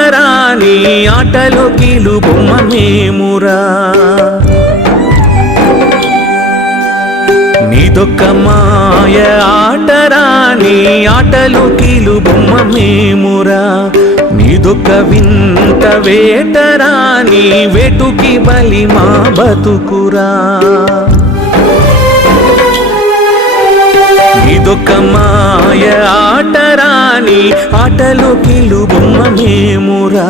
ఆటరాని ఆటలో కీలు బొమ్మ మేమురా నీదొక్క మాయ ఆటరాని ఆటలు కీలు బొమ్మ మేమురా నీదొక్క వింత వేటరాని వేటుకి బలి మా బతుకురా నీదొక్క మాయ ఆటరాని ఆటలు కీలు బొమ్మ మేమురా